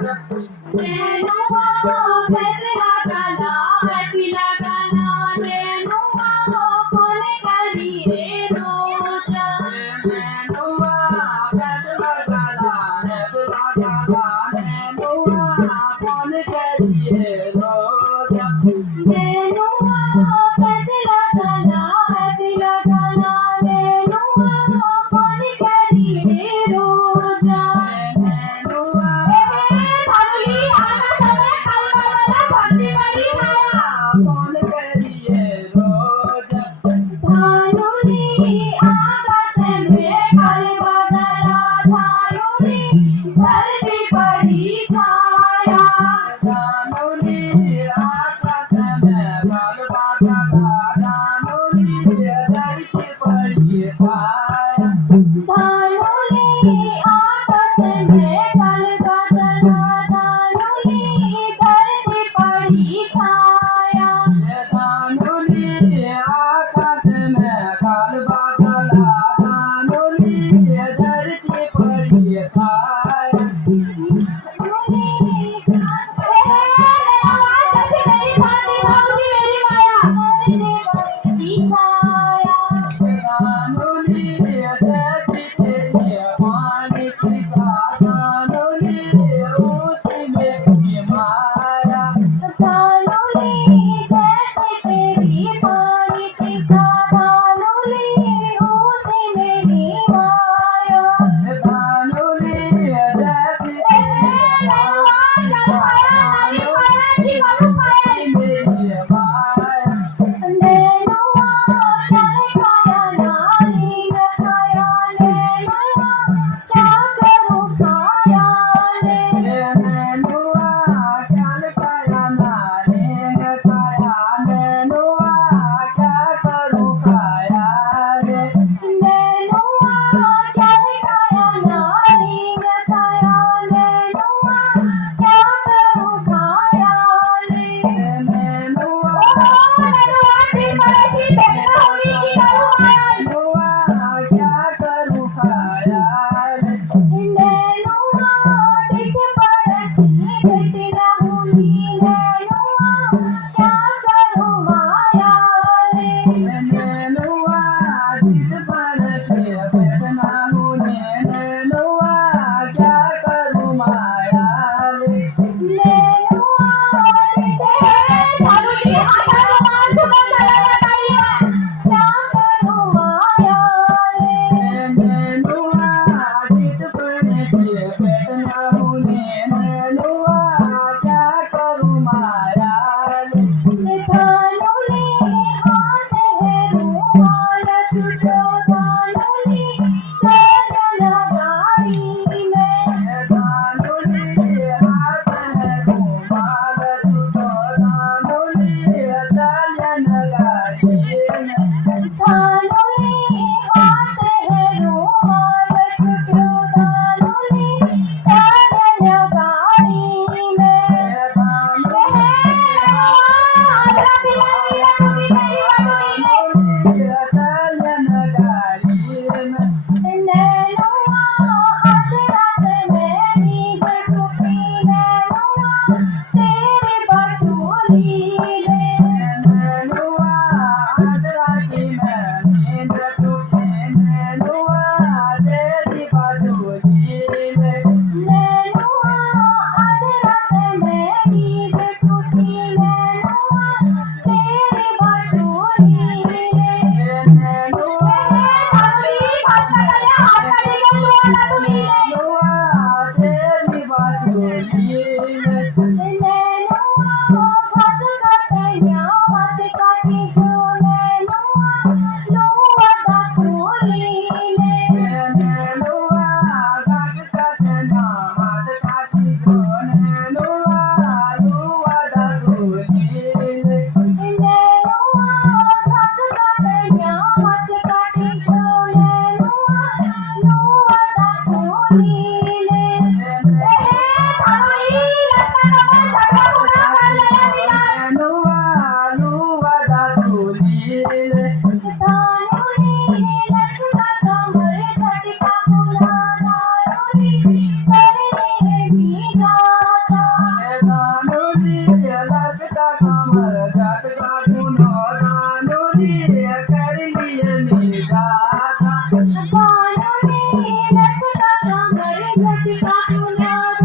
नेनुआ कैसे लगाना है पीला गाना नेनुआ कौन करिए रोजा नेनुआ कैसे लगाना है पीला गाना नेनुआ कौन करिए रोजा नेनुआ कैसे लगाना है पीला गाना नेनुआ कौन करिए रोजा नेनुआ भागली आना समय भागली वाली माया कौन करिए रोजा धानुनी आकाश में काल बदला धानुनी धरती पड़ी छाया दानुली आकाश में काल बादला दानुली धरती पड़ी छाया धानुनी आकाश में काल बदला धानुनी धरती पड़ी छाया दानुली आकाश में काल बादला दानुली धरती पड़ी छाया दानुली जैसी तेरी पानी की दानुली उसी में की माया दानुली जैसी तेरी पानी की दानुली उसी में की माया नेनुआ क्या खाया नानी खाया नेनुआ क्या करूँ खाया रे नेनुआ नेनुआ क्या करूँ खाया रे नेनुआ जिद पर के बैठना हूँ नेनुआ क्या करूँ माया रे नेनुआ जिद पर के बैठना हूँ नेनुआ क्या करूँ माया रे दानुली हाथ લટકા ફૂલ્યા